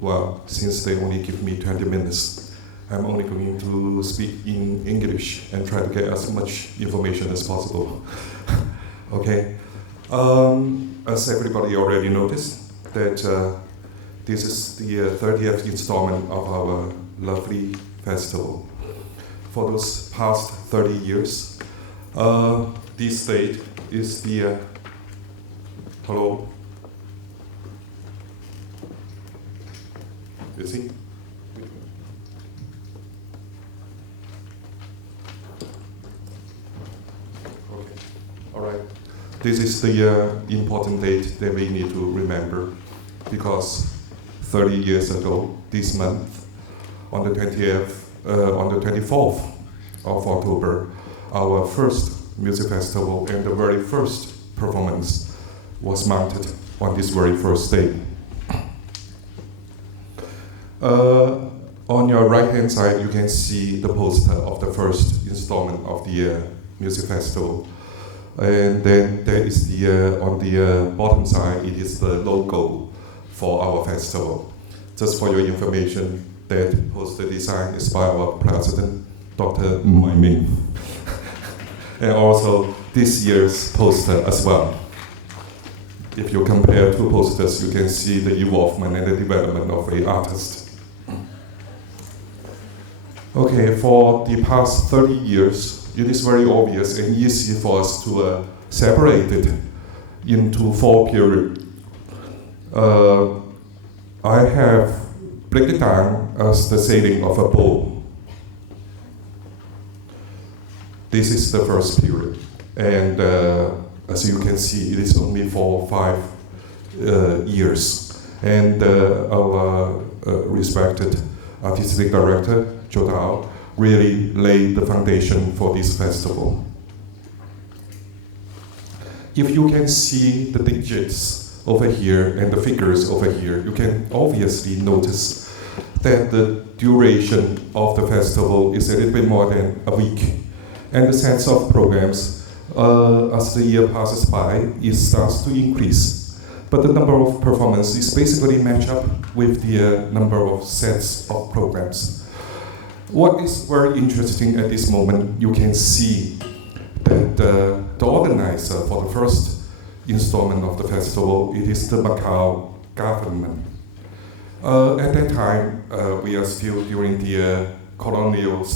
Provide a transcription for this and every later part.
well, since they only give me 20 minutes, I'm only going to speak in English and try to get as much information as possible. Okay. As everybody already noticed, that this is the 30th installment of our lovely festival. For those past 30 years, this date is the hello. You see? Okay. All right. This is the important date that we need to remember, because 30 years ago, this month, on the 24th of October, our first music festival and the very first performance was mounted on this very first day. On your right-hand side, you can see the poster of the first installment of the music festival. And then there is on the bottom side, it is the logo for our festival. Just for your information, that poster design is by our president, Dr. Ming. And also this year's poster as well. If you compare two posters, you can see the involvement and the development of an artist. Okay, for the past 30 years, it is very obvious and easy for us to separate it into 4 periods. I have break it down as the sailing of a boat. This is the first period, and as you can see, it is only for 5 years. And our respected artistic director, Dao, really laid the foundation for this festival. If you can see the digits over here and the figures over here, you can obviously notice that the duration of the festival is a little bit more than a week. And the sets of programs, as the year passes by, it starts to increase. But the number of performances basically match up with the number of sets of programs. What is very interesting at this moment, you can see that the organizer for the first installment of the festival, it is the Macau government. At that time, we are still during the colonial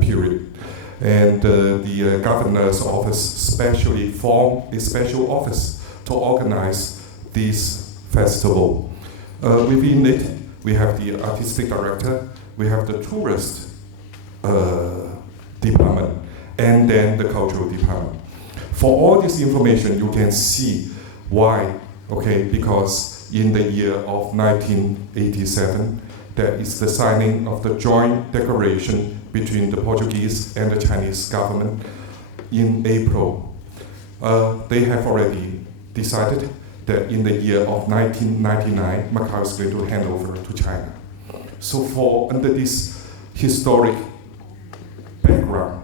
period, and the governor's office specially formed a special office to organize this festival. Within it, we have the artistic director, we have the tourist department, and then the cultural department. For all this information, you can see why, okay, because in the year of 1987, there is the signing of the joint declaration between the Portuguese and the Chinese government in April. They have already decided that in the year of 1999, Macau is going to hand over to China. So under this historic background,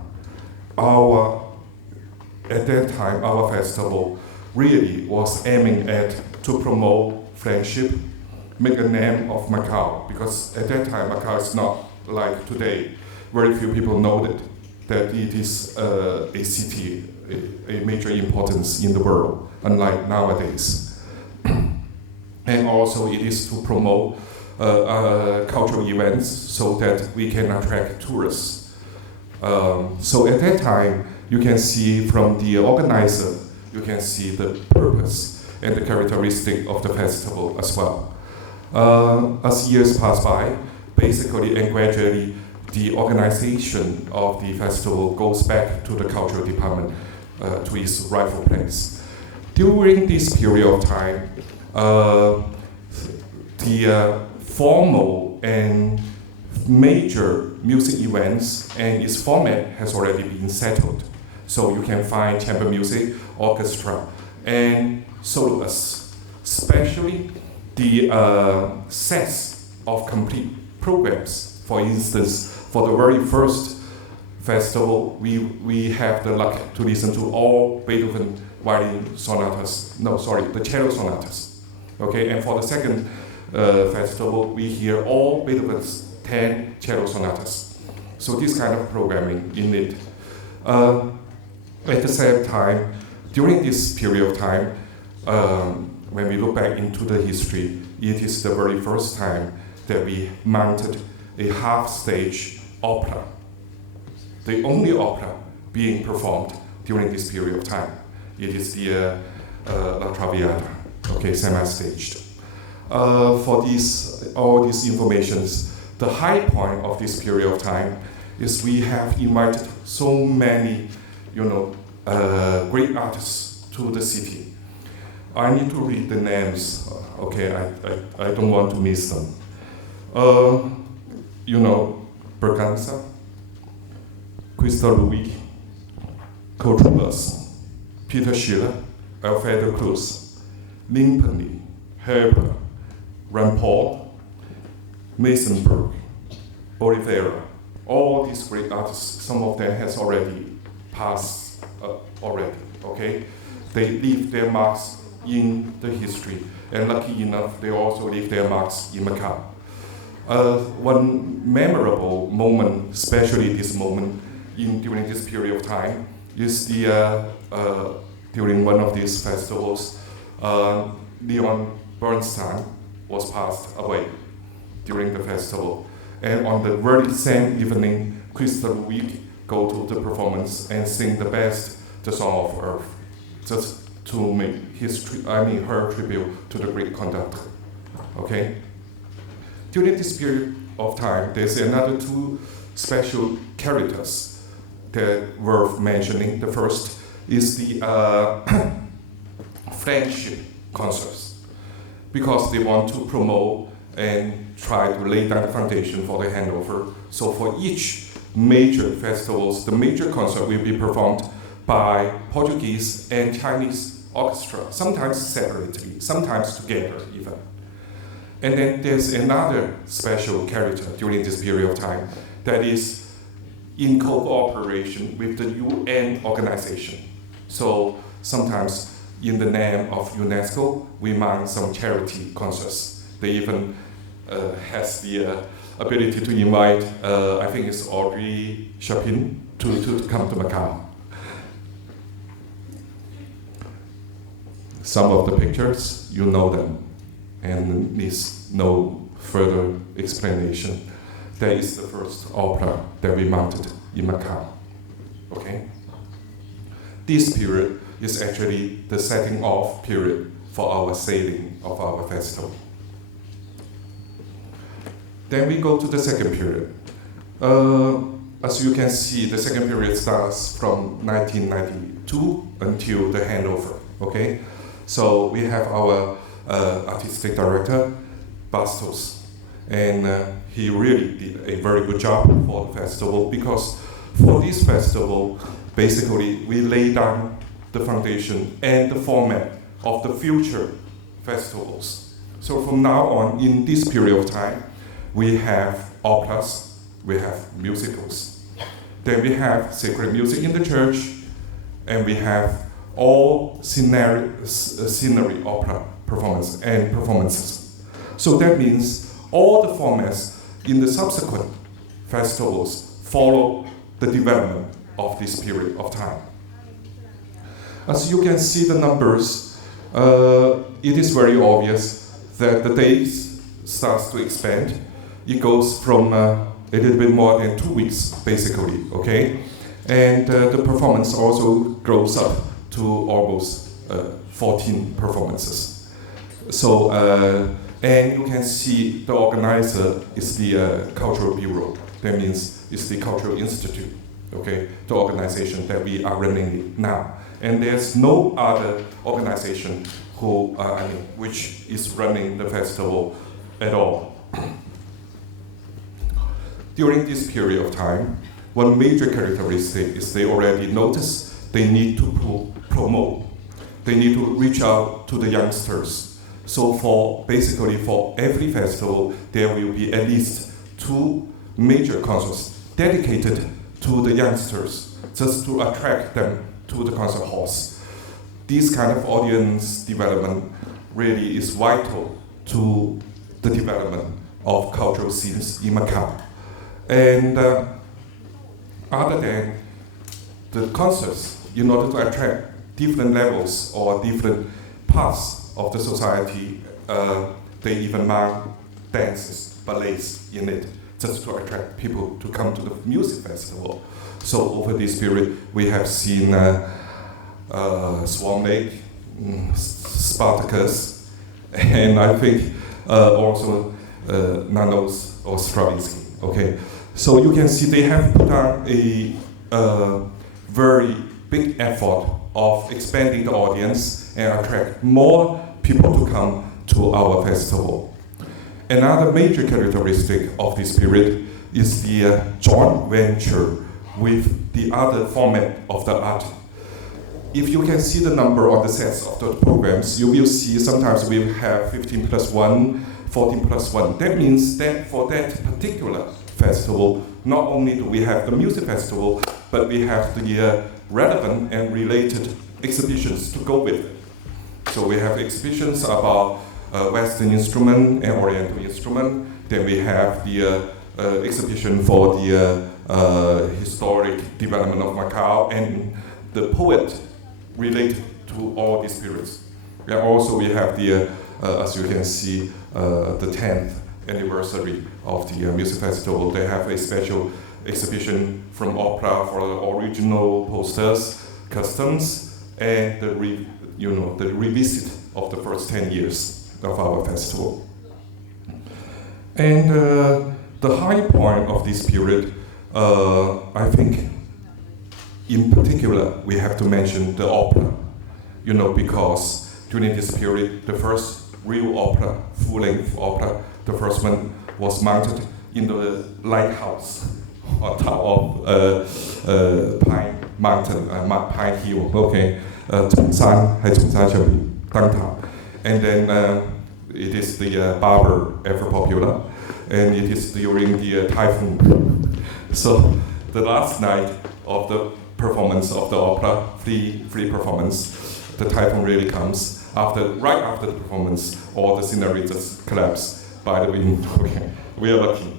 at that time, our festival really was aiming at to promote friendship, make a name of Macau, because at that time, Macau is not like today. Very few people know that it is a city, a major importance in the world, unlike nowadays. And also it is to promote cultural events so that we can attract tourists. So at that time, you can see from the organizer, you can see the purpose and the characteristic of the festival as well. As years pass by, basically and gradually, the organization of the festival goes back to the cultural department, to its rightful place. During this period of time, the formal and major music events and its format has already been settled. So you can find chamber music, orchestra, and soloists, especially the sets of complete programs. For instance, for the very first festival, we have the luck to listen to all Beethoven violin sonatas, the cello sonatas. Okay, and for the second festival, we hear all Beethoven's 10 cello sonatas. So this kind of programming in it. At the same time, during this period of time, when we look back into the history, it is the very first time that we mounted a half-stage opera, the only opera being performed during this period of time. It is the La Traviata, okay, semi-staged. For all these informations, the high point of this period of time is we have invited so many, great artists to the city. I need to read the names, okay, I don't want to miss them. Berganza, Crystal Louis, Cotrubus, Peter Schiller, Alfredo Cruz, Limpany, Herber, Rampal, Masonberg, Oliveira, all these great artists, some of them has already passed already, okay? They leave their marks in the history, and lucky enough, they also leave their marks in Macau. One memorable moment, especially this moment during this period of time, is during one of these festivals, Leon Bernstein was passed away during the festival. And on the very same evening, Crystal Louis go to the performance and sing the Song of Earth, just to make her tribute to the great conductor. Okay? During this period of time, there's another two special characters that worth mentioning. The first is the friendship concerts, because they want to promote and try to lay down the foundation for the handover. So for each major festivals, the major concert will be performed by Portuguese and Chinese orchestra, sometimes separately, sometimes together even. And then there's another special character during this period of time that is in cooperation with the UN organization. So sometimes in the name of UNESCO, we mount some charity concerts. They even has the ability to invite, I think it's Audrey Chapin, to come to Macau. Some of the pictures, you know them, and needs no further explanation. That is the first opera that we mounted in Macau. Okay? This period is actually the setting off period for our sailing of our festival. Then we go to the second period. As you can see, the second period starts from 1992 until the handover, okay? So we have our artistic director, Bastos, and he really did a very good job for the festival, because for this festival, basically we lay down the foundation and the format of the future festivals. So from now on, in this period of time, we have operas, we have musicals. Then we have sacred music in the church, and we have all scenery opera performances. So that means all the formats in the subsequent festivals follow the development of this period of time. As you can see the numbers, it is very obvious that the days starts to expand. It goes from a little bit more than 2 weeks, basically, okay? And the performance also grows up to almost 14 performances. So, and you can see the organizer is the Cultural Bureau. That means it's the Cultural Institute, okay? The organization that we are running now. And there's no other organization which is running the festival at all. During this period of time, one major characteristic is they already notice they need to promote. They need to reach out to the youngsters. So basically for every festival, there will be at least 2 major concerts dedicated to the youngsters, just to attract them to the concert halls. This kind of audience development really is vital to the development of cultural scenes in Macau. And other than the concerts, in order to attract different levels or different parts of the society, they even mount dances, ballets in it, just to attract people to come to the music festival. So over this period, we have seen Swan Lake, Spartacus, and I think also Nanos or Stravinsky. Okay, so you can see they have put on a very big effort of expanding the audience and attract more people to come to our festival. Another major characteristic of this period is the joint venture with the other format of the art. If you can see the number on the sets of the programs, you will see sometimes we have 15 plus 1, 14 plus 1. That means that for that particular festival, not only do we have the music festival, but we have the relevant and related exhibitions to go with it. So we have exhibitions about Western instrument and Oriental instrument. Then we have the exhibition for the historic development of Macau and the poet related to all these periods. And also we have the, as you can see, the 10th anniversary of the music festival. They have a special exhibition from opera for the original posters, customs, and the revisit of the first 10 years of our festival. And the high point of this period, I think, in particular, we have to mention the opera, because during this period, the first real opera, full-length opera, the first one was mounted in the lighthouse on top of Pine Mountain, Pine Hill, okay, 重山喺重山上面燈塔. And then it is the barber ever popular, and it is during the typhoon. So the last night of the performance of the opera, free performance, the typhoon really comes. Right after the performance, all the scenery just collapse by the wind. Okay, we are lucky.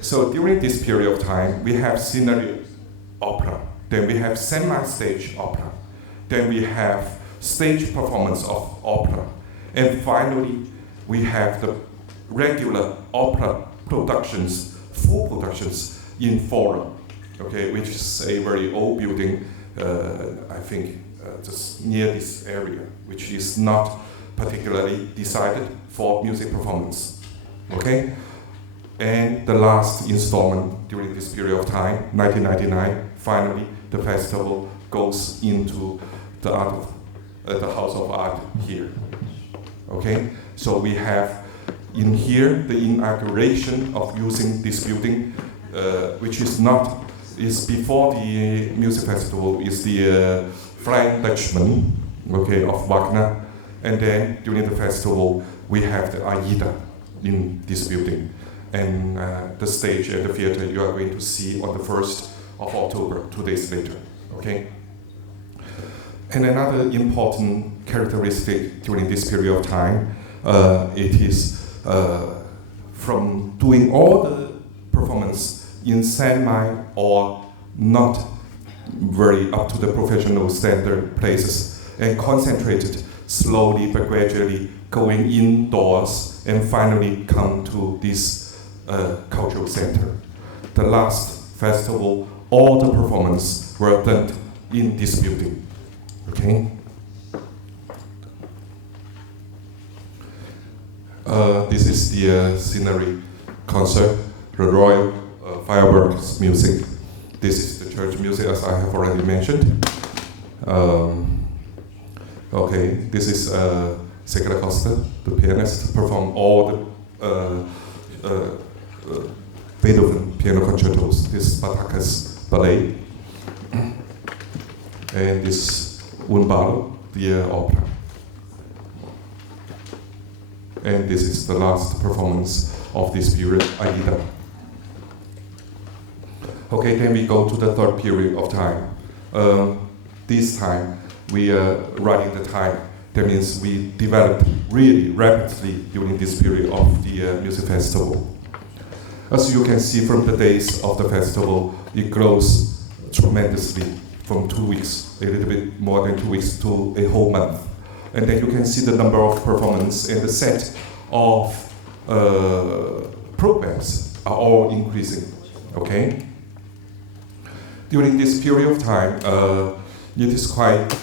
So during this period of time, we have scenery opera, then we have semi-stage opera, then we have stage performance of opera, and finally, we have the regular opera productions, full productions in Forum, okay, which is a very old building, I think, just near this area, which is not particularly decided for music performance, okay? And the last installment during this period of time, 1999, finally the festival goes into the House of Art here, okay? So we have in here the inauguration of using this building, which is before the music festival, is the Flying Dutchman, okay, of Wagner, and then during the festival we have the Aida in this building, and the stage and the theater you are going to see on the 1st of October, 2 days later, okay? And another important characteristic during this period of time, it is from doing all the performance in semi or not very up to the professional standard places, and concentrated slowly but gradually going indoors and finally come to this cultural center. The last festival, all the performance were done in this building, okay? This is the scenery concert, the Royal Fireworks music. This is the church music, as I have already mentioned. Okay, this is Segura Costa, the pianist, performed all the Beethoven piano concertos. This is Spartacus ballet, and this Un Ballo, the opera. And this is the last performance of this period, Aida. Okay, then we go to the third period of time. This time, we are running the time That means we developed really rapidly during this period of the music festival. As you can see from the days of the festival, it grows tremendously from 2 weeks, a little bit more than 2 weeks, to a whole month. And then you can see the number of performances and the set of programs are all increasing, okay? During this period of time, it is quite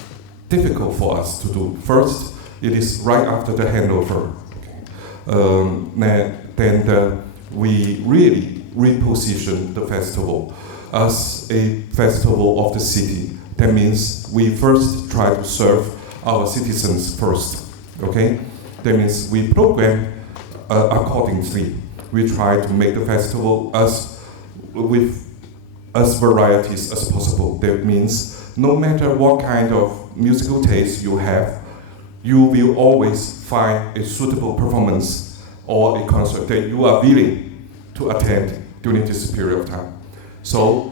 difficult for us to do. First, it is right after the handover. We really reposition the festival as a festival of the city. That means we first try to serve our citizens first, okay? That means we program accordingly. We try to make the festival with as varieties as possible. That means no matter what kind of musical taste you have, you will always find a suitable performance or a concert that you are willing to attend during this period of time. So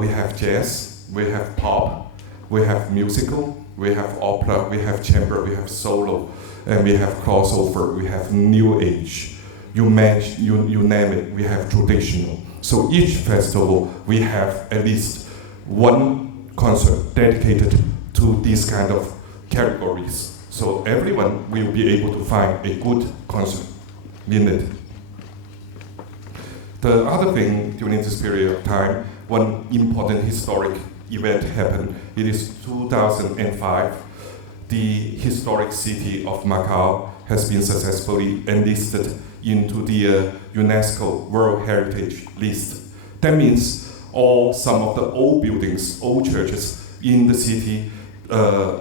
we have jazz, we have pop, we have musical, we have opera, we have chamber, we have solo, and we have crossover, we have new age. You name it, we have traditional. So each festival, we have at least one concert dedicated to these kind of categories. So everyone will be able to find a good concert in it. The other thing during this period of time, one important historic event happened. It is 2005. The historic city of Macau has been successfully enlisted into the UNESCO World Heritage List. That means some of the old buildings, old churches in the city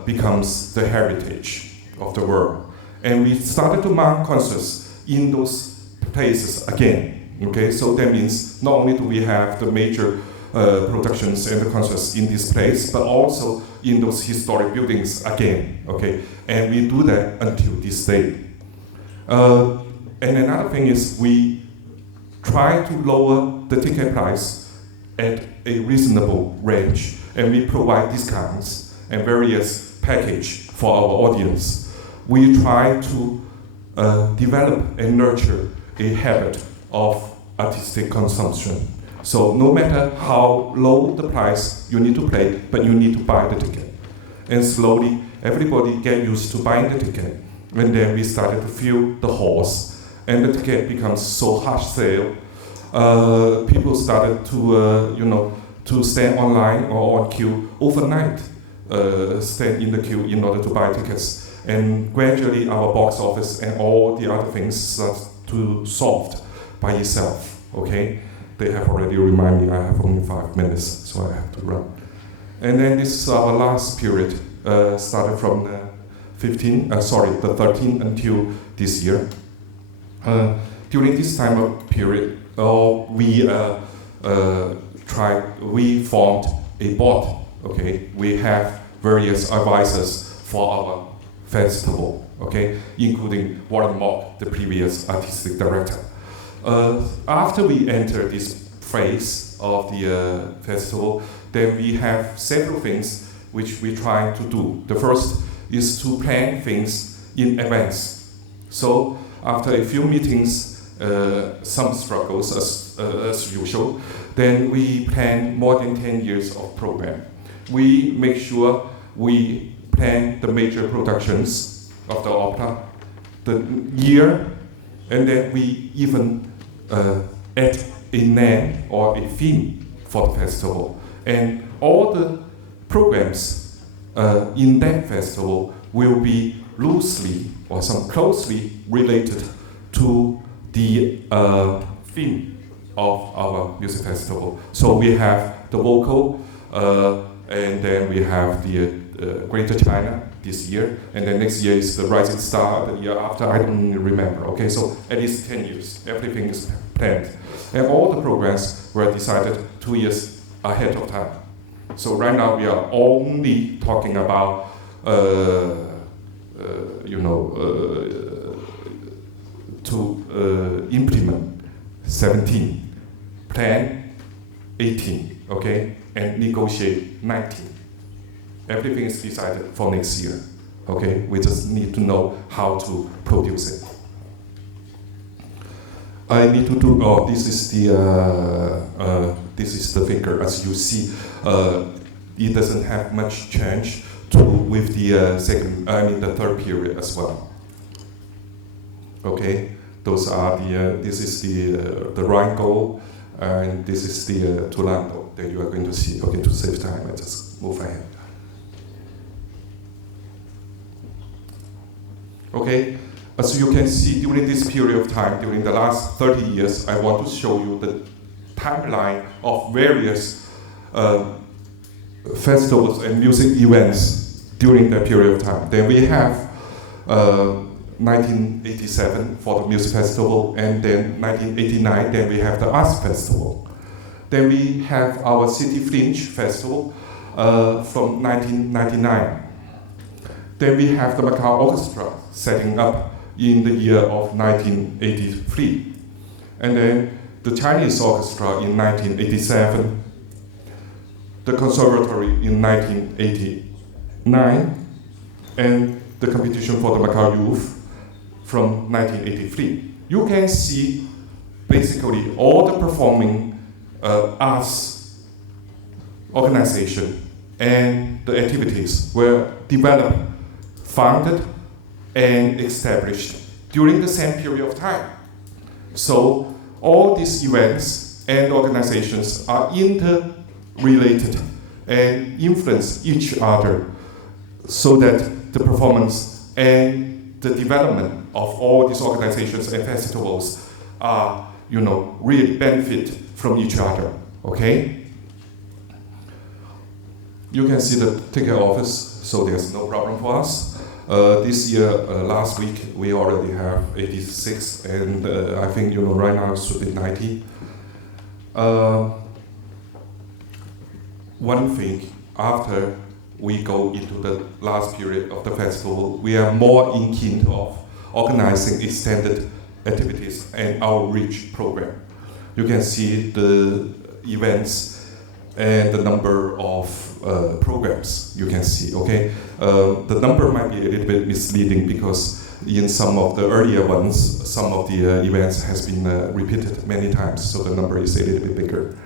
becomes the heritage of the world. And we started to mount concerts in those places again. Okay, so that means not only do we have the major productions and the concerts in this place, but also in those historic buildings again. Okay, and we do that until this day. And another thing is we try to lower the ticket price at a reasonable range, and we provide discounts and various package for our audience. We try to develop and nurture a habit of artistic consumption. So no matter how low the price you need to pay, but you need to buy the ticket. And slowly, everybody get used to buying the ticket. And then we started to fill the halls, and the ticket becomes so hard sale. People started to stand online or on queue overnight, stand in the queue in order to buy tickets. And gradually our box office and all the other things start to solved by itself, okay? They have already reminded me I have only 5 minutes, so I have to run. And then this is our last period, started from the 13th until this year. During this time of period, we formed a board, okay? We have various advisors for our festival, okay? Including Warren Mock, the previous artistic director. After we enter this phase of the festival, then we have several things which we try to do. The first is to plan things in advance. So after a few meetings, some struggles as usual, then we plan more than 10 years of program. We make sure we plan the major productions of the opera, the year, and then we even add a name or a theme for the festival. And all the programs in that festival will be loosely or some closely related to the theme of our music festival. So we have the vocal, and then we have the Greater China this year, and then next year is the Rising Star, the year after, I don't remember, okay? So at least 10 years, everything is planned. And all the programs were decided 2 years ahead of time. So right now we are only talking about, to implement 17, plan 18, okay? And negotiate 19. Everything is decided for next year. Okay, we just need to know how to produce it. I need to do. Oh, this is the figure. As you see, it doesn't have much change with the the third period as well. Okay, those are the. This is the Rheingold, and this is the Tulando that you are going to see. Okay, to save time, I just move ahead. Okay, as you can see, during this period of time, during the last 30 years, I want to show you the timeline of various festivals and music events during that period of time. Then we have 1987 for the music festival, and then 1989, then we have the arts festival. Then we have our City Fringe festival from 1999. Then we have the Macau Orchestra setting up in the year of 1983. And then the Chinese Orchestra in 1987, the Conservatory in 1989, and the competition for the Macau Youth from 1983. You can see basically all the performing arts organization and the activities were developed, founded, and established during the same period of time. So all these events and organizations are interrelated and influence each other so that the performance and the development of all these organizations and festivals are, really benefit from each other, okay? You can see the ticket office, so there's no problem for us. This year, last week, we already have 86, and I think, right now it should be 90. One thing, after we go into the last period of the festival, we are more keen of organizing extended activities and outreach program. You can see the events and the number of programs you can see, okay? The number might be a little bit misleading because in some of the earlier ones, some of the events has been repeated many times, so the number is a little bit bigger.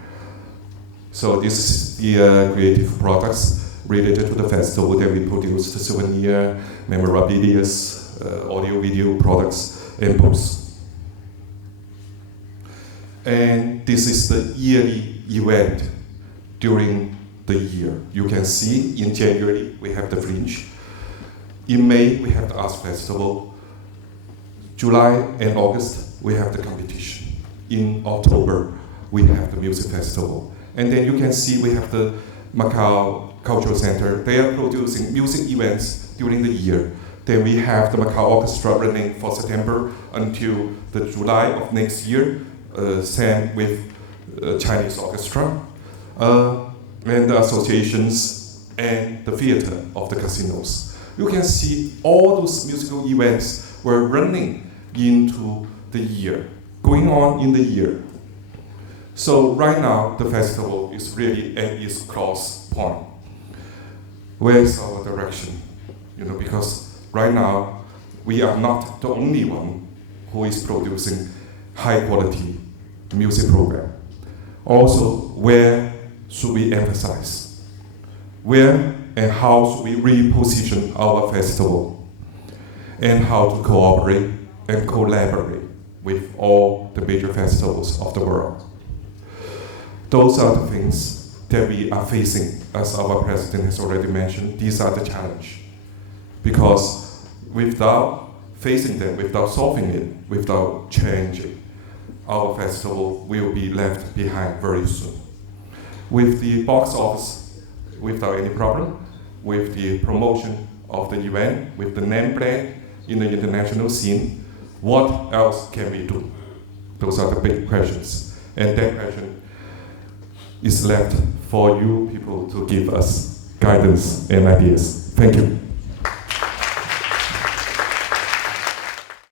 So this is the creative products related to the festival that we produced: souvenir, memorabilia, audio-video products, and books. And this is the yearly event during the year. You can see in January we have the Fringe. In May we have the Arts Festival. July and August we have the competition. In October we have the Music Festival. And then you can see we have the Macau Cultural Center. They are producing music events during the year. Then we have the Macau Orchestra running for September until the July of next year, same with Chinese Orchestra, and the associations and the theater of the casinos. You can see all those musical events were running into the year, going on in the year. So right now, the festival is really at its cross point. Where is our direction? Because right now, we are not the only one who is producing high quality music program. Also, where should we emphasize? Where and how should we reposition our festival? And how to cooperate and collaborate with all the major festivals of the world. Those are the things that we are facing, as our president has already mentioned. These are the challenge. Because without facing them, without solving it, without changing, our festival will be left behind very soon. With the box office, without any problem, with the promotion of the event, with the name brand in the international scene, what else can we do? Those are the big questions. And that question is left for you people to give us guidance and ideas. Thank you.